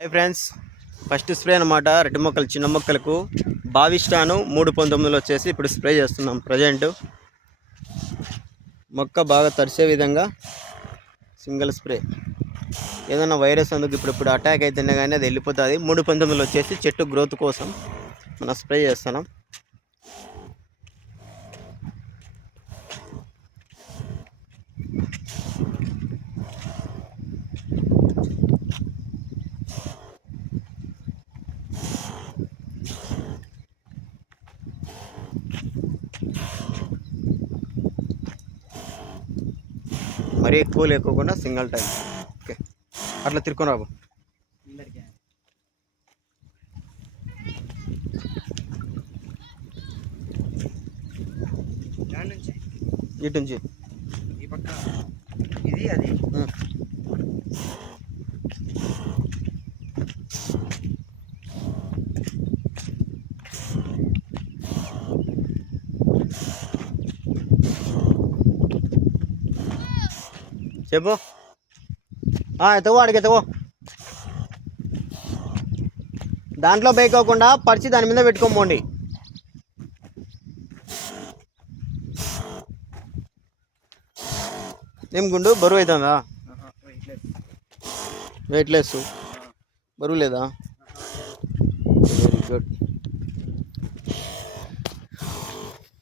Hi friends, first spray అనమాట. రెడ్డి మొక్కలు చిన్న మొక్కలకు బావిస్టాను 319 వచ్చేసి ఇప్పుడు స్ప్రే చేస్తున్నాం. ప్రజెంట్ మొక్క బాగా తడిసే విధంగా సింగిల్ స్ప్రే. ఏదైనా వైరస్ అందుకు ఇప్పుడు అటాక్ అయితేనే కానీ అది వెళ్ళిపోతుంది. 319 వచ్చేసి చెట్టు గ్రోత్ కోసం మనం స్ప్రే చేస్తున్నాం. మరీ ఎక్కువ లేకోకుండా సింగిల్ టైం. ఓకే, అట్లా తిరుకొని రాబు. ఇటు నుంచి ఈ పక్క ఇది అది చెప్పు. ఎత్తవో, అడిగి ఎత్తవో. దాంట్లో బైకోకుండా పరిచి దాని మీద పెట్టుకోమండి. ఏం గుండు బరువు అవుతుందా? వెయిట్లెస్ బరువు లేదా? Very good.